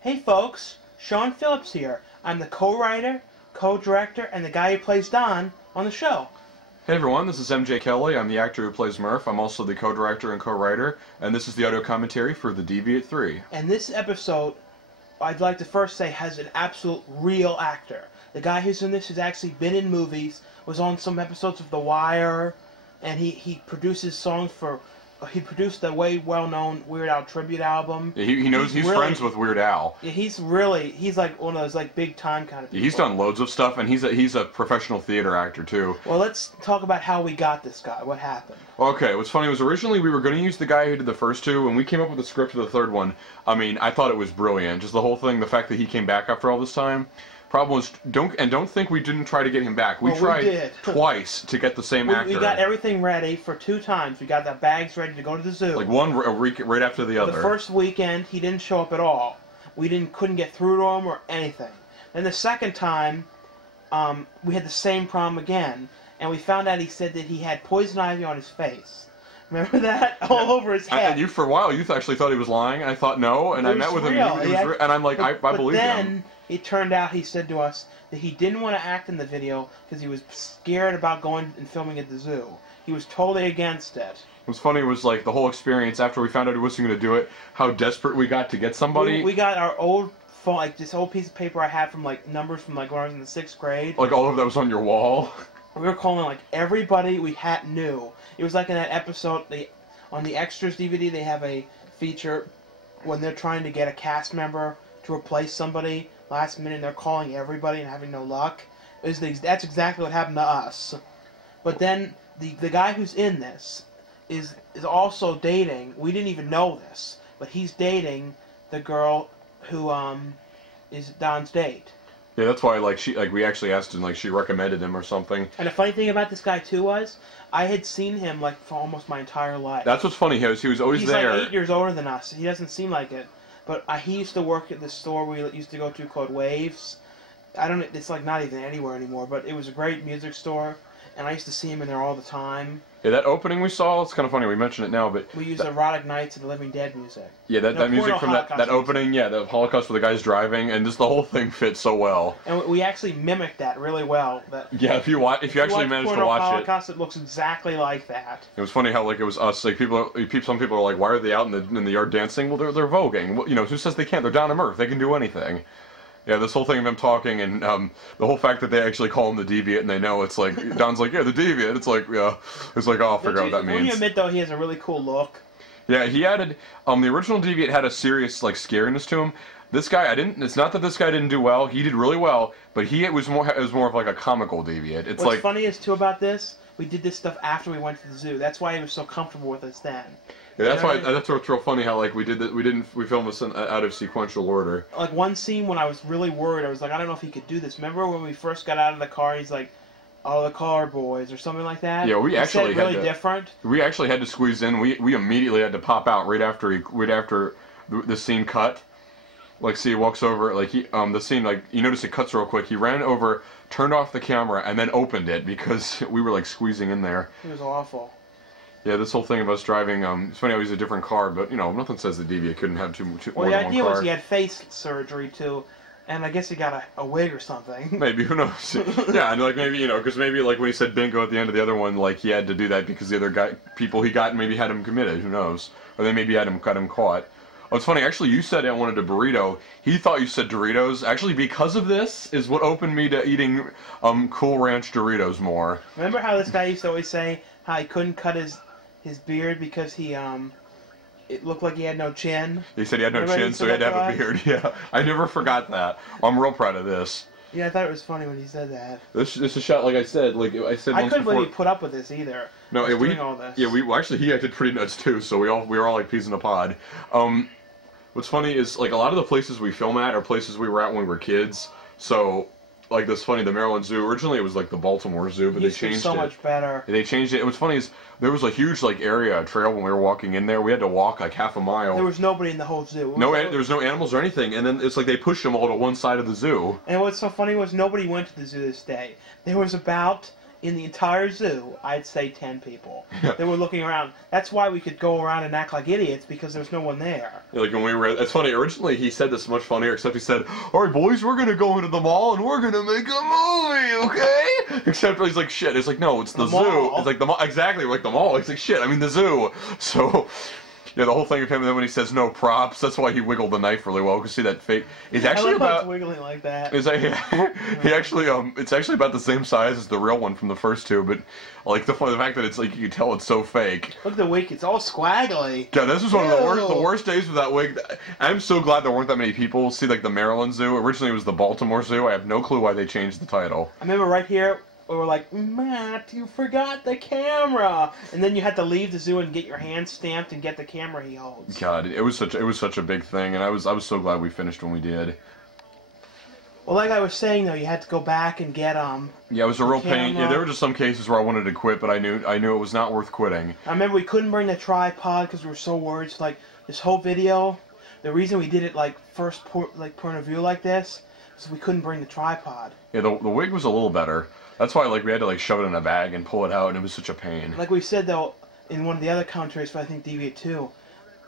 Hey folks, Sean Phillips here. I'm the co-writer, co-director, and the guy who plays Don on the show. Hey everyone, this is MJ Kelly. I'm the actor who plays Murph. I'm also the co-director and co-writer, and this is the audio commentary for the Deviate 3. And this episode, I'd like to first say, has an absolute real actor. The guy who's in this has actually been in movies, was on some episodes of The Wire, and he produces songs for... He produced the way well-known Weird Al tribute album. Yeah, he knows he's really, friends with Weird Al. Yeah, he's like one of those like big-time kind of people. Yeah, he's done loads of stuff, and he's a professional theater actor too. Well, let's talk about how we got this guy. What happened? Okay, what's funny was originally we were going to use the guy who did the first two, and we came up with a script for the third one. I mean, I thought it was brilliant. Just the whole thing, the fact that he came back after all this time. Problem was, don't think we didn't try to get him back. We tried twice to get the same actor. We got everything ready for 2 times. We got the bags ready to go to the zoo. Like one right after the other. The first weekend, he didn't show up at all. We couldn't get through to him or anything. Then the second time, we had the same problem again, and we found out he said that he had poison ivy on his face. Remember that? All over his head. And you, for a while, you actually thought he was lying, and I thought no, and I met with him, and I'm like, I believe him. It turned out he said to us that he didn't want to act in the video because he was scared about going and filming at the zoo. He was totally against it. What's funny was like the whole experience after we found out he wasn't going to do it, how desperate we got to get somebody. We got our old phone, like this old piece of paper I had from like numbers from like when I was in the 6th grade. Like all of that was on your wall. We were calling like everybody we knew. It was like in that episode, on the extras DVD they have a feature when they're trying to get a cast member to replace somebody. Last minute, they're calling everybody and having no luck. That's exactly what happened to us. But then the guy who's in this is also dating. We didn't even know this, but he's dating the girl who is Don's date. Yeah, that's why we actually asked him, she recommended him or something. And the funny thing about this guy too was I had seen him for almost my entire life. That's what's funny. He was always there. He's like 8 years older than us. He doesn't seem like it. But he used to work at this store we used to go to called Waves. It's like not even anywhere anymore, but it was a great music store, and I used to see him in there all the time. Yeah, that opening we saw, it's kind of funny, we mentioned it now, but... We used Erotic Nights and the Living Dead music. Yeah, that music from that opening, yeah, the Holocaust where the guy's driving, and just the whole thing fits so well. And we actually mimicked that really well. Yeah, if you actually managed to watch Holocaust, it looks exactly like that. It was funny how, it was us, some people are like, why are they out in the yard dancing? Well, they're voguing. Well, who says they can't? They're Don and Murph. They can do anything. Yeah, this whole thing of them talking and the whole fact that they actually call him the Deviate and they know it's like, Don's like, yeah, the Deviate. It's like, yeah, it's like, oh, I'll figure out what that means. Will you admit, though, he has a really cool look? Yeah, he added, the original Deviate had a serious, scariness to him. This guy, it's not that this guy didn't do well, he did really well, but it was more of like a comical Deviate. What's funny is, too, about this, we did this stuff after we went to the zoo. That's why he was so comfortable with us then. Yeah, that's what's real funny how we filmed this out of sequential order. Like one scene when I was really worried, I was like, I don't know if he could do this. Remember when we first got out of the car? He's like, "Oh, the car boys" or something like that. Yeah, we actually had to, different. We actually had to squeeze in. We immediately had to pop out right after the scene cut. See, he walks over. The scene. You notice it cuts real quick. He ran over, turned off the camera, and then opened it because we were squeezing in there. It was awful. Yeah, this whole thing of us driving, it's funny how he's a different car, but, nothing says the Deviate couldn't have two more than one car. Well, the idea was he had face surgery, too, and I guess he got a wig or something. Maybe, who knows? Yeah, and, maybe, because maybe, when he said bingo at the end of the other one, he had to do that because the other people he got maybe had him committed, who knows? Or they maybe had him caught. Oh, it's funny, actually, you said I wanted a burrito. He thought you said Doritos. Actually, because of this is what opened me to eating, Cool Ranch Doritos more. Remember how this guy used to always say how he couldn't cut his beard because it looked like he had no chin. He said he had no chin, so he had to have a beard. Yeah, I never forgot that. I'm real proud of this. Yeah, I thought it was funny when he said that. This is shot, like I said, I couldn't believe he put up with this either. No, doing all this. Yeah, actually he acted pretty nuts too. So we were all like peas in a pod. What's funny is a lot of the places we film at are places we were at when we were kids. So. That's funny, the Maryland Zoo, originally it was the Baltimore Zoo, but they changed it. So much better. They changed it. What's funny is, there was a huge, area, trail when we were walking in there. We had to walk, half a mile. There was nobody in the whole zoo. There was no animals or anything, and then it's they pushed them all to one side of the zoo. And what's so funny was nobody went to the zoo this day. There was about in the entire zoo, I'd say 10 people. They were looking around. That's why we could go around and act like idiots, because there's no one there. Yeah, like when we were, it's funny, originally he said this much funnier, except he said, alright boys, we're gonna go into the mall and we're gonna make a movie, okay? Except he's like, shit, it's like, no, it's the zoo. Mall. It's like the mall, exactly, like the mall. He's like, shit, I mean the zoo. So, yeah, the whole thing of him, and then when he says no props, that's why he wiggled the knife really well. You can see that fake. It's actually about wiggling like that. It's like, he actually it's actually about the same size as the real one from the first two, but like the fact that it's like you can tell it's so fake. Look at the wig; it's all squaggly. Yeah, this was one of the worst days with that wig. I'm so glad there weren't that many people. See, like the Maryland Zoo. Originally, it was the Baltimore Zoo. I have no clue why they changed the title. I remember right here. We were like, Matt, you forgot the camera, and then you had to leave the zoo and get your hand stamped and get the camera he holds. God, it was such a big thing, and I was so glad we finished when we did. Well, like I was saying though, you had to go back and get Yeah, it was a real pain. camera. Yeah, there were just some cases where I wanted to quit, but I knew it was not worth quitting. I remember we couldn't bring the tripod because we were so worried. So, like this whole video, the reason we did it like point of view like this is we couldn't bring the tripod. Yeah, the wig was a little better. That's why like we had to like shove it in a bag and pull it out, and it was such a pain. Like we said though, in one of the other commentaries for I think Deviate 2,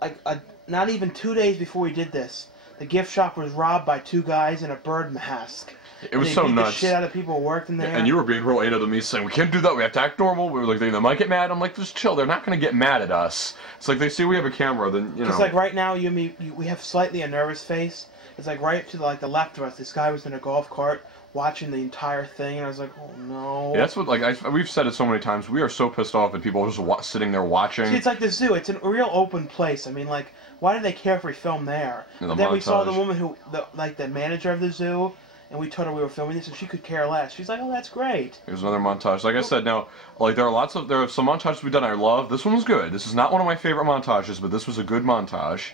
like not even 2 days before we did this, the gift shop was robbed by 2 guys in a bird mask. It was so nuts. They beat the shit out of people who worked in there. And you were being real anal to me, saying we can't do that. We have to act normal. We were like, they might get mad. I'm like, just chill. They're not going to get mad at us. It's like they see we have a camera, then you know. It's like right now, you and me, we have slightly a nervous face. It's like right to the left of us. This guy was in a golf cart watching the entire thing, and I was like, oh no. Yeah, that's what we've said it so many times. We are so pissed off at people just sitting there watching. See, it's like the zoo. It's a real open place. I mean, like, why do they care if we film there? The And then we saw the montage. woman the manager of the zoo, and we told her we were filming this, and she could care less. She's like, oh, that's great. Here's another montage. Like I said, now, like there are some montages we've done I love. This one was good. This is not one of my favorite montages, but this was a good montage.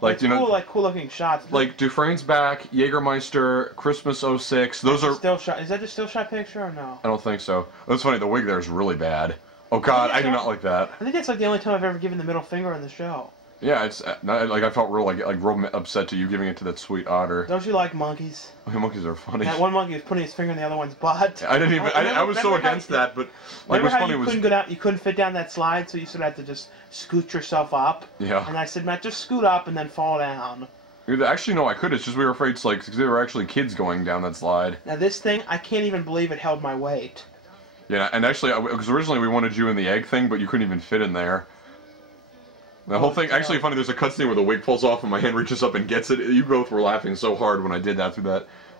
Like It's you know, cool, like cool looking shots. like Dufresne's back, Jägermeister, Christmas '06. Those are. Still shot. Is that the still shot picture or no? I don't think so. That's funny. The wig there is really bad. Oh God, I do not like that. I think that's like the only time I've ever given the middle finger on the show. Yeah, it's like I felt real real upset to you giving it to that sweet otter. Don't you like monkeys? Monkeys are funny. That one monkey was putting his finger in the other one's butt. I didn't even. I was so against that, but like Remember what's how funny you was. couldn't go down, you couldn't fit down that slide, so you sort of had to just scoot yourself up. Yeah. And I said, Matt, just scoot up and then fall down. Actually, no, I could. It's just we were afraid, because there were actually kids going down that slide. Now this thing, I can't even believe it held my weight. Yeah, and actually, because originally we wanted you in the egg thing, but you couldn't even fit in there. The whole thing, actually funny, there's a cutscene where the wig falls off and my hand reaches up and gets it. You both were laughing so hard when I did that through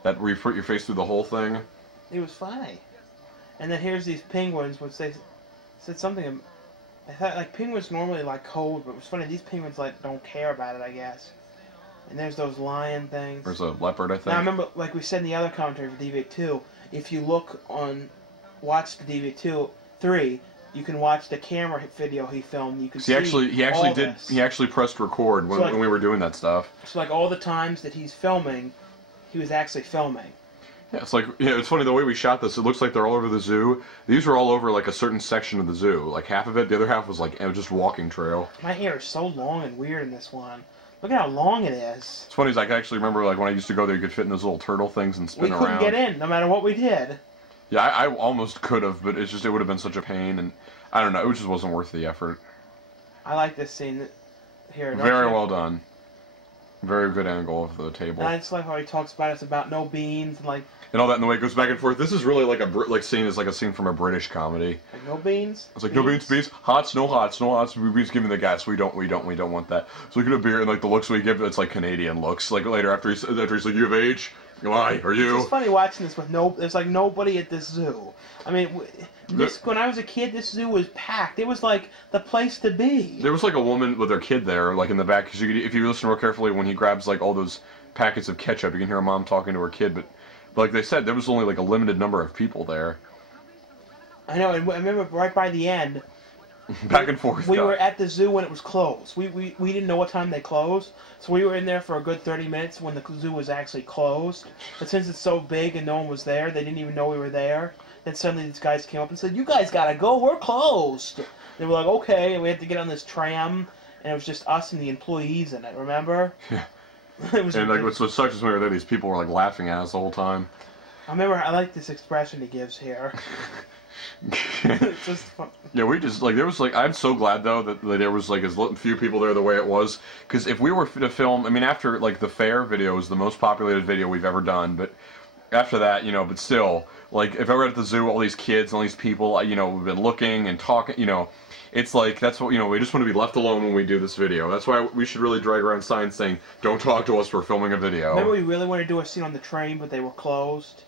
that where you put your face through the whole thing. It was funny. And then here's these penguins, which they said something. I thought like penguins normally like cold, but it was funny. These penguins like don't care about it, I guess. And there's those lion things. There's a leopard, I think. Now I remember, like we said in the other commentary for Deviate 2, if you watch the Deviate 2, 3, you can watch the camera video he filmed. You can see He actually did. this. He actually pressed record when we were doing that stuff. So like all the times that he's filming, he was actually filming. Yeah, it's like it's funny the way we shot this. It looks like they're all over the zoo. These were all over like a certain section of the zoo. Like half of it, the other half was like just walking trail. My hair is so long and weird in this one. Look at how long it is. It's funny, I can actually remember like when I used to go there, you could fit in those little turtle things and spin around. We couldn't get in, no matter what we did. Yeah, I almost could have, but it would have been such a pain, and I don't know, it just wasn't worth the effort. I like this scene here. Very well done. Very good angle of the table. And I just like how he talks about it's about no beans and like. And all that, and the way it goes back and forth. This is really like a scene is like a scene from a British comedy. Like no beans. It's like no beans, hots, no hots, no hots. Beans, give me the gas. We don't want that. So we get a beer, and like the looks we give, it's like Canadian looks. Like later after he's like, you have age. Why are you? It's funny watching this with there's like nobody at this zoo. I mean, when I was a kid, this zoo was packed. It was like the place to be. There was like a woman with her kid there, like in the back. Cause if you listen real carefully, when he grabs like all those packets of ketchup, you can hear a mom talking to her kid. But like they said, there was only like a limited number of people there. I know, and I remember right by the end. Back and forth. We were at the zoo when it was closed. We didn't know what time they closed, so we were in there for a good 30 minutes when the zoo was actually closed. But since it's so big and no one was there, they didn't even know we were there. Then suddenly these guys came up and said, "You guys gotta go, we're closed." They were like, "Okay," and we had to get on this tram, and it was just us and the employees in it, remember? Yeah. It was and like what sucks is when we were there, these people were like laughing at us the whole time. I like this expression he gives here. It's just fun. Yeah, we just, like, there was, like, I'm so glad, though, that there was, like, as few people there the way it was. Because if we were to film, I mean, after, like, the fair video was the most populated video we've ever done, but after that, you know, but still, like, if I were at the zoo, all these kids, all these people, you know, we've been looking and talking, you know, it's like, that's what, you know, we just want to be left alone when we do this video. That's why we should really drag around signs saying, don't talk to us, we're filming a video. Remember we really wanted to do a scene on the train, but they were closed?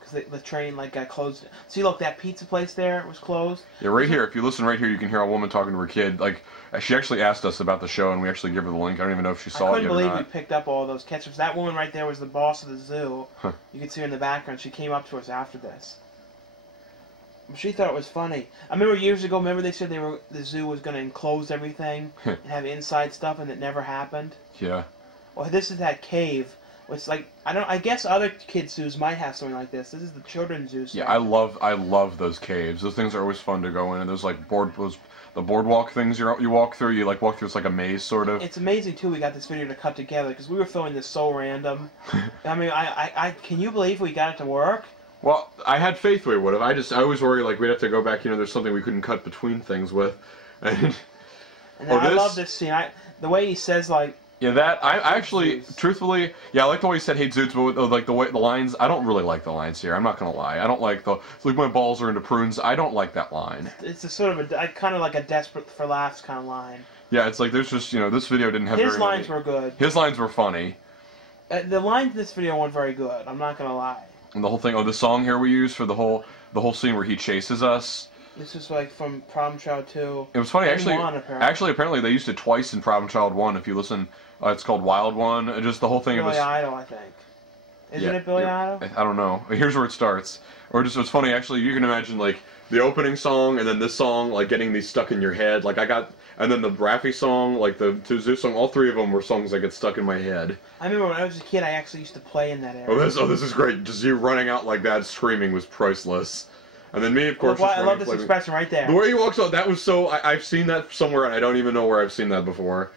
Because the train, like, got closed. See, look, that pizza place there was closed. Yeah, right here, if you listen right here, you can hear a woman talking to her kid. Like, she actually asked us about the show, and we actually gave her the link. I don't even know if she saw it yet or not. I couldn't believe we picked up all those ketchups. That woman right there was the boss of the zoo. Huh. You could see her in the background. She came up to us after this. She thought it was funny. I remember years ago, they said the zoo was going to enclose everything and have inside stuff, and it never happened. Yeah. Well, this is that cave. It's like, I guess other kids' zoos might have something like this. This is the children's zoo. Yeah, I love those caves. Those things are always fun to go in. And there's like the boardwalk things you walk through. You like walk through. It's like a maze sort of. It's amazing too. We got this video to cut together because we were filming this so random. I mean, I can you believe we got it to work? Well, I had faith we would have. I always worry like we'd have to go back. You know, there's something we couldn't cut between things with. And I love this scene. The way he says like. Yeah, that I actually, truthfully, yeah, I like the way he said "Hey Zoots," but like the way the lines, I don't really like the lines here. I'm not gonna lie, I don't like it's like my balls are into prunes. I don't like that line. It's a sort of a kind of like a desperate for laughs kind of line. Yeah, it's like there's just, you know, this video didn't have his lines were good. His lines were funny. The lines in this video weren't very good. I'm not gonna lie. And the whole thing, the song here we use for the whole scene where he chases us. This is like from Problem Child 2. It was funny, actually. 1, Apparently they used it twice in Problem Child 1. If you listen, it's called Wild One. Just the whole thing. Billy Idol, I think. Isn't it Billy Idol? I don't know. Here's where it starts. Or just, it's funny, actually, you can imagine, like, the opening song and then this song, like, getting these stuck in your head. Like, and then the Raffi song, like, the Zoo song, all three of them were songs that get stuck in my head. I remember when I was a kid, I actually used to play in that area. Oh, this is great. Just you running out like that, screaming was priceless. And then me, of course. I love this expression right there. The way he walks out, that was so. I've seen that somewhere, and I don't even know where I've seen that before.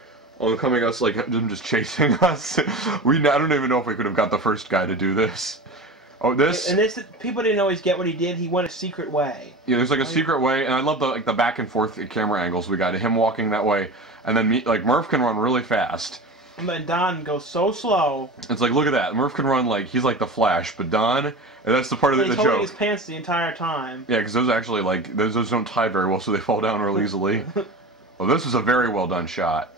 Coming us, like, them just chasing us. I don't even know if we could have got the first guy to do this. Oh, this. And this, people didn't always get what he did. He went a secret way. Yeah, there's like a secret way, and I love the back and forth camera angles we got. Him walking that way, and then Murph can run really fast. And Don goes so slow. It's like, look at that. Murph can run like he's like the Flash, but Don, and that's the part of the joke. He's holding his pants the entire time. Yeah, because those actually like those don't tie very well, so they fall down real easily. Well, this is a very well done shot.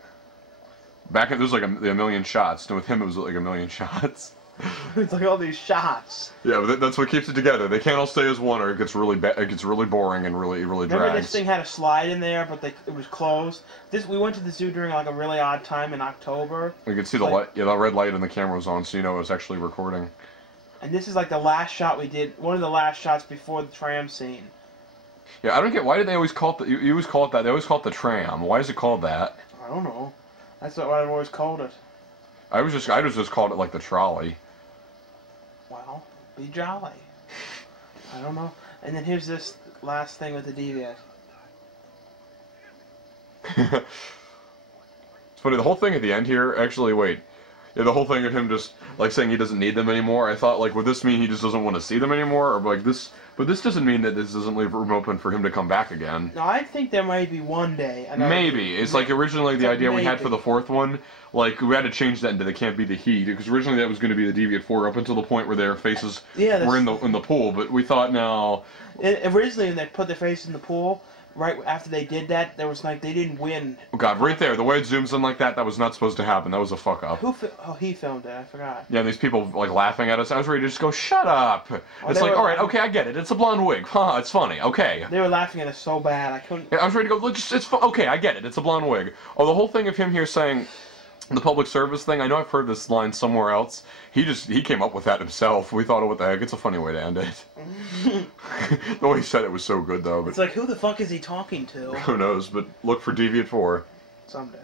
There's like a million shots, and with him it was like a million shots. It's like all these shots. Yeah, but that's what keeps it together. They can't all stay as one, or it gets really it gets really boring and really drags. Remember this thing had a slide in there, but it was closed. We went to the zoo during like a really odd time in October. You could see the light. Yeah, the red light and the camera was on, so you know it was actually recording. And this is like the last shot we did. One of the last shots before the tram scene. Yeah, I don't get why did they always call it. You always call it that. They always call it the tram. Why is it called that? I don't know. That's not what I've always called it. I just called it like the trolley. Well, be jolly. I don't know. And then here's this last thing with the Deviate. It's funny, the whole thing at the end here, actually, wait. Yeah, the whole thing of him just, like, saying he doesn't need them anymore, I thought, like, would this mean he just doesn't want to see them anymore? Or, like, this... But this doesn't mean that this doesn't leave room open for him to come back again. No, I think there might be one day. Maybe. It's like originally the idea we had for the fourth one, like, we had to change that into they can't be the Heat, because originally that was going to be the Deviate 4 up until the point where their faces were in the pool, but we thought now... Originally when they put their faces in the pool, right after they did that, there was like, they didn't win. Oh god, right there, the way it zooms in like that was not supposed to happen. That was a fuck up. He filmed it, I forgot. Yeah, and these people like laughing at us. I was ready to just go, shut up! It's like, alright, okay, I get it. It's a blonde wig. Huh, it's funny. Okay. They were laughing at us so bad, I couldn't... I was ready to go, okay, I get it. It's a blonde wig. Oh, the whole thing of him here saying... The public service thing, I know I've heard this line somewhere else. He came up with that himself. We thought, oh, what the heck, it's a funny way to end it. The way he said it was so good, though. But it's like, who the fuck is he talking to? Who knows, but look for Deviate 4. Someday.